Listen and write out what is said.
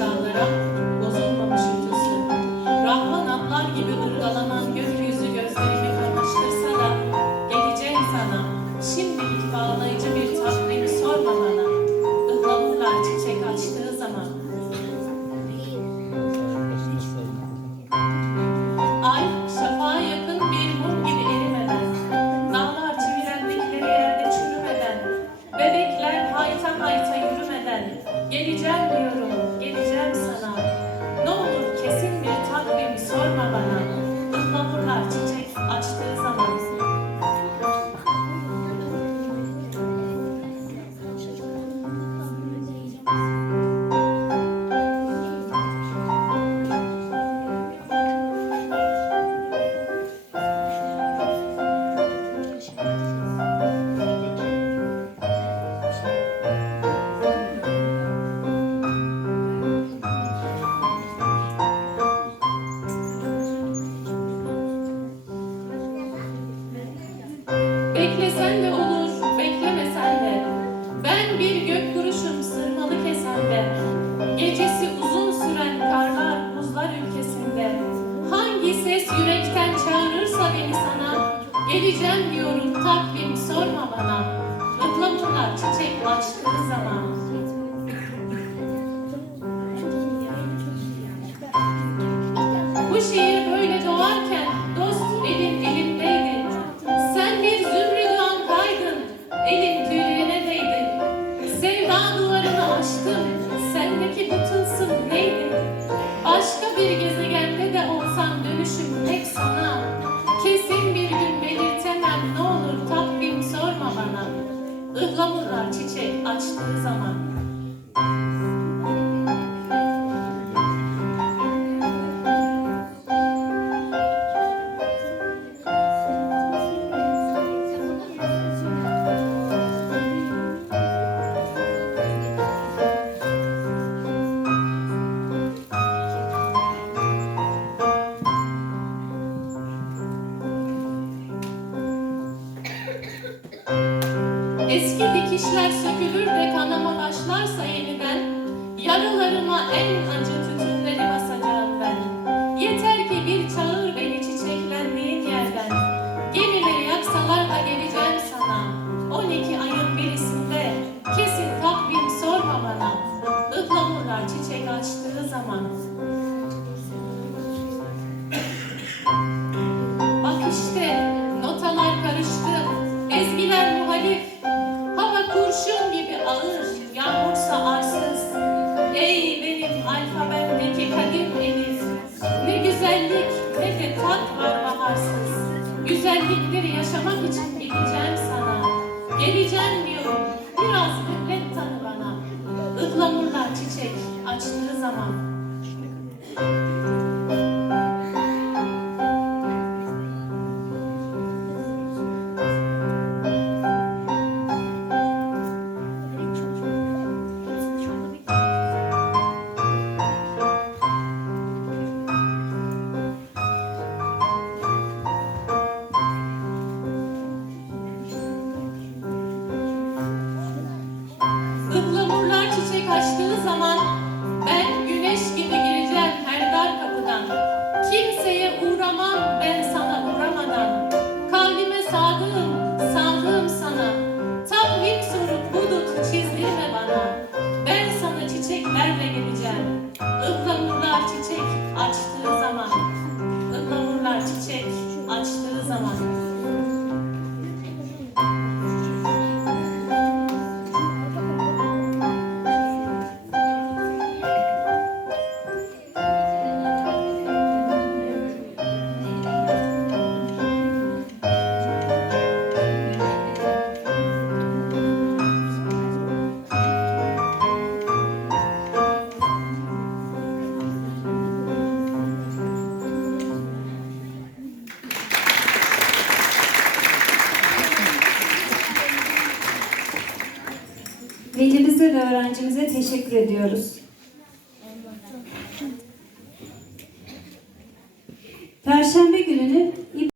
dallara, bozulmamış ütüsü. Rahman atlar gibi ırgalanan gökyüzü gözlerimi kamaştırsa da geleceğim sana. Şimdilik bağlayıcı bir takvimi sorma bana. Ihlamurlar çiçek açtığı zaman. Ay şafağa yakın bir mum gibi erimeden, dağlar çivilendikleri yerde çürümeden, bebekler hayta hayta yürümeden, geleceğim diyorum, Geleceğim diyorum takvim sorma bana. Ihlamurlar çiçek açtığı zaman. Bu şiir Eski dikişler sökülür de kanama başlarsa yeniden Yaralarıma en acı Güzellikleri yaşamak için geleceğim sana, geleceğim diyorum, biraz mühlet tanı bana. Ihlamurlar çiçek açtığı zaman. Ihlamurlar çiçek açtığı zaman ben güneş gibi gireceğim her dar kapıdan. Kimseye uğramam ben sana Velimize ve öğrencimize teşekkür ediyoruz. Perşembe gününü